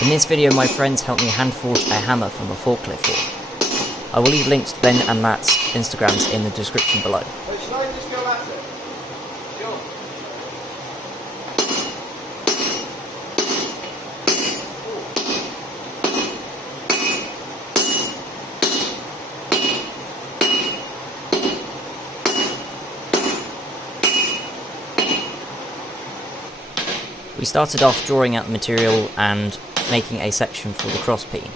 In this video, my friends helped me hand forge a hammer from a forklift fork. I will leave links to Ben and Matt's Instagrams in the description below. Should I just go at it? Sure. We started off drawing out the material and making a section for the crosspeen.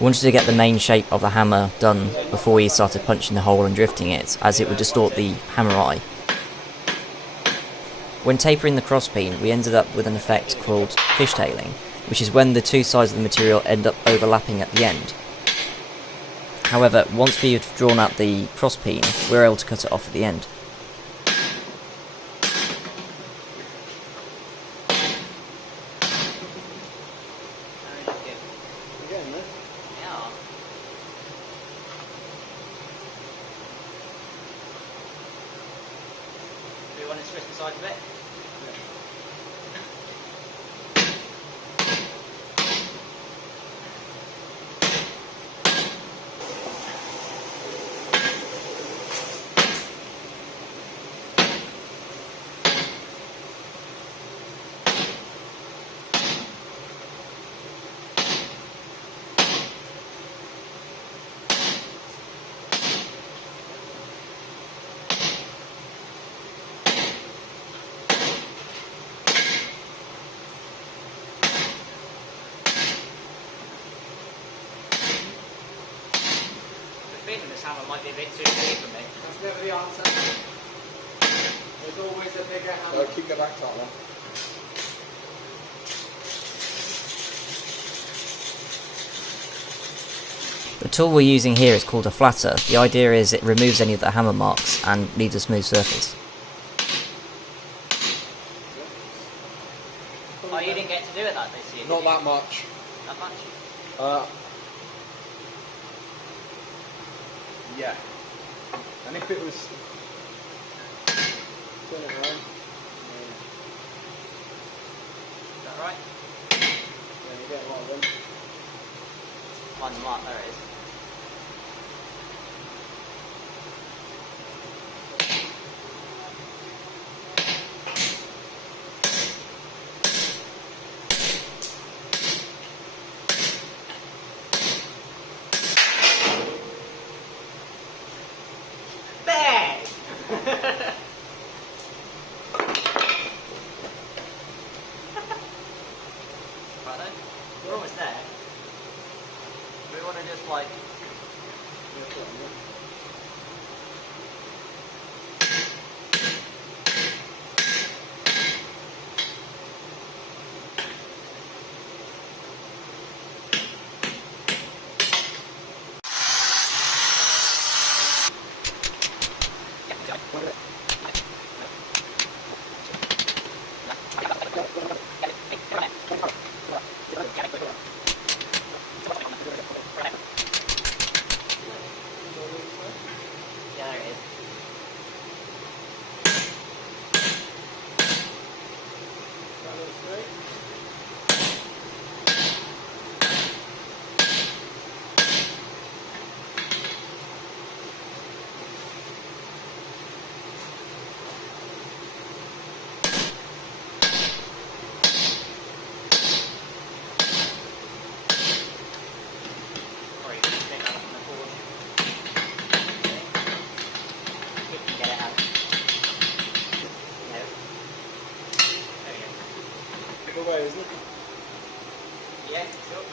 We wanted to get the main shape of the hammer done before we started punching the hole and drifting it, as it would distort the hammer eye. When tapering the crosspeen, we ended up with an effect called fishtailing, which is when the two sides of the material end up overlapping at the end. However, once we've drawn out the crosspeen, we're able to cut it off at the end. Do you want to switch the side a bit? This hammer might be a bit too big for me. That's never the answer. There's always a bigger hammer. Keep your back tight now. The tool we're using here is called a flatter. The idea is it removes any of the hammer marks and leaves a smooth surface. Oh, you didn't get to do it like this year? Not that much. That much? Yeah. And if it was... Turn it around. Is that right? Yeah, you get a lot of them. On the mark, there it is. Bang! Right then, we're almost there. We want to just like... Yeah, there it is. That looks great. Or you can stick that up on the board. You can get it out. No. There we go. Big away, isn't it? Yeah, sure.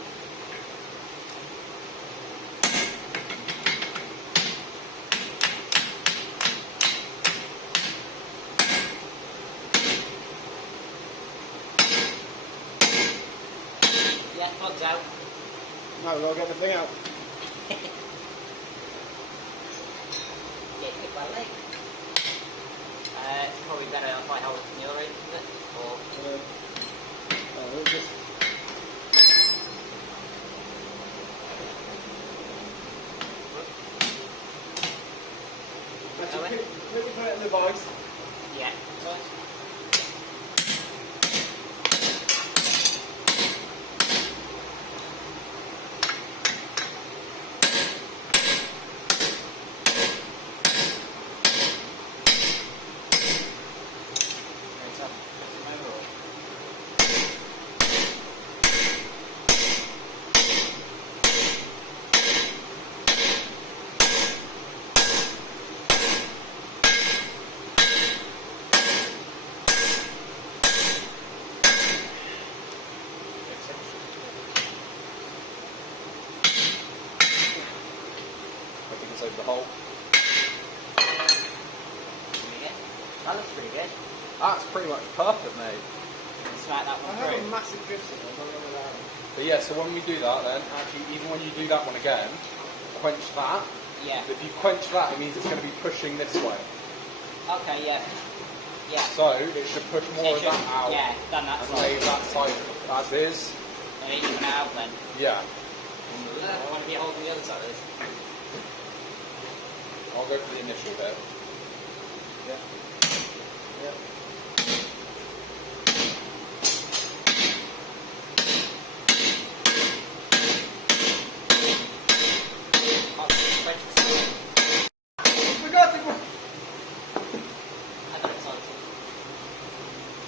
Yeah, plug's out. No, we'll get the thing out. Yeah, pick my leg. It's probably better if I hold it from the other end, isn't it? Or We'll just... Actually, put it in the vice. yeah. of the hole. That looks pretty good. That's pretty much perfect, mate. Smack that I one have a through. massive drift signal, I'm not allowed. But yeah, so when we do that then, actually, even when you do that one again, quench that. Yeah. If you quench that, it means it's going to be pushing this way. Okay, yeah. Yeah. So it should push more of that out Yeah, done that and side. leave that side as is. And then even out then. Yeah. I want to get hold of the other side of this. I'll go for the initial bit. Yeah. Yeah. Oh, French is I forgot to go. I got excited.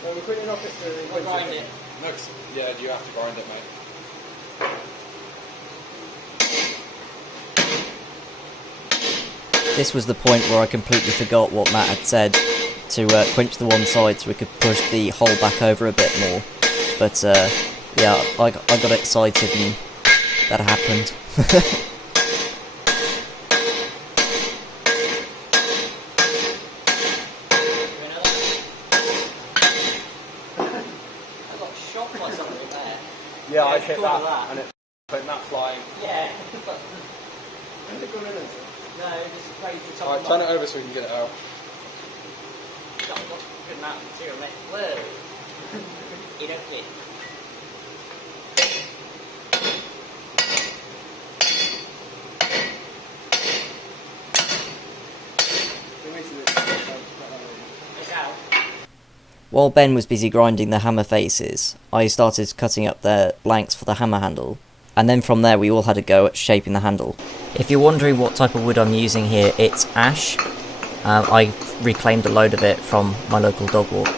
So we're putting off it to We'll grind it. Next, yeah, you have to grind it, mate. This was the point where I completely forgot what Matt had said to quench the one side so we could push the hole back over a bit more. But yeah, I got excited and that happened. I got shot by something there. Yeah, I it's hit cool that, that. and it went that flying. Yeah. Where's it gone in? No, just praise the top Alright, of turn it over so we can get it out. Got a good amount of material, mate. Whoa. You don't fit. It's out. While Ben was busy grinding the hammer faces, I started cutting up the blanks for the hammer handle, and then from there we all had a go at shaping the handle. If you're wondering what type of wood I'm using here, it's ash. I reclaimed a load of it from my local dog walk.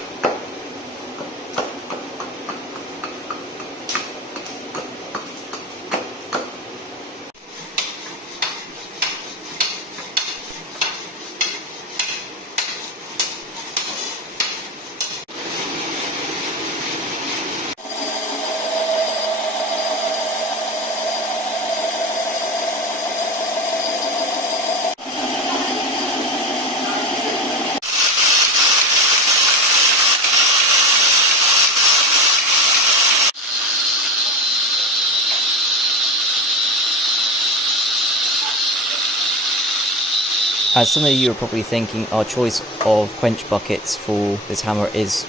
As some of you are probably thinking, our choice of quench buckets for this hammer is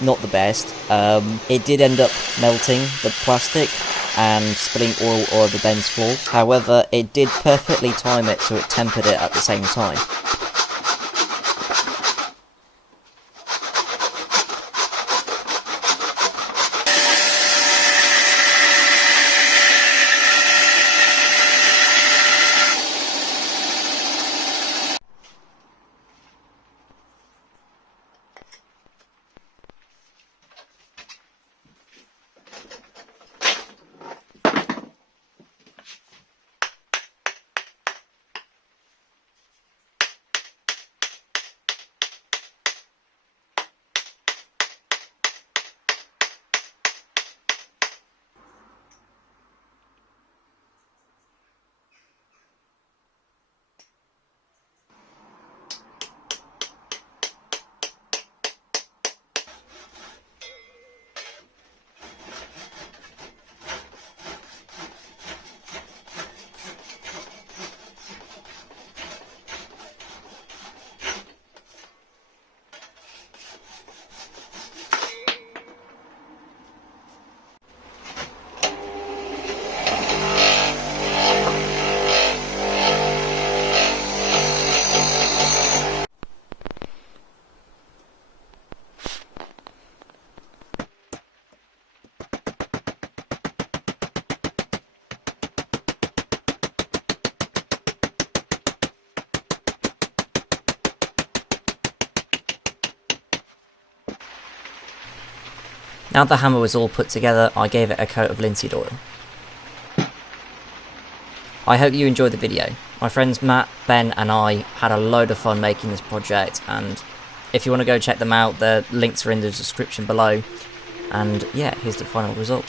not the best. It did end up melting the plastic and spilling oil all over Ben's floor. However, it did perfectly time it so it tempered it at the same time. Now the hammer was all put together, I gave it a coat of linseed oil. I hope you enjoyed the video. My friends Matt, Ben and I had a load of fun making this project, and if you want to go check them out, the links are in the description below. And yeah, here's the final result.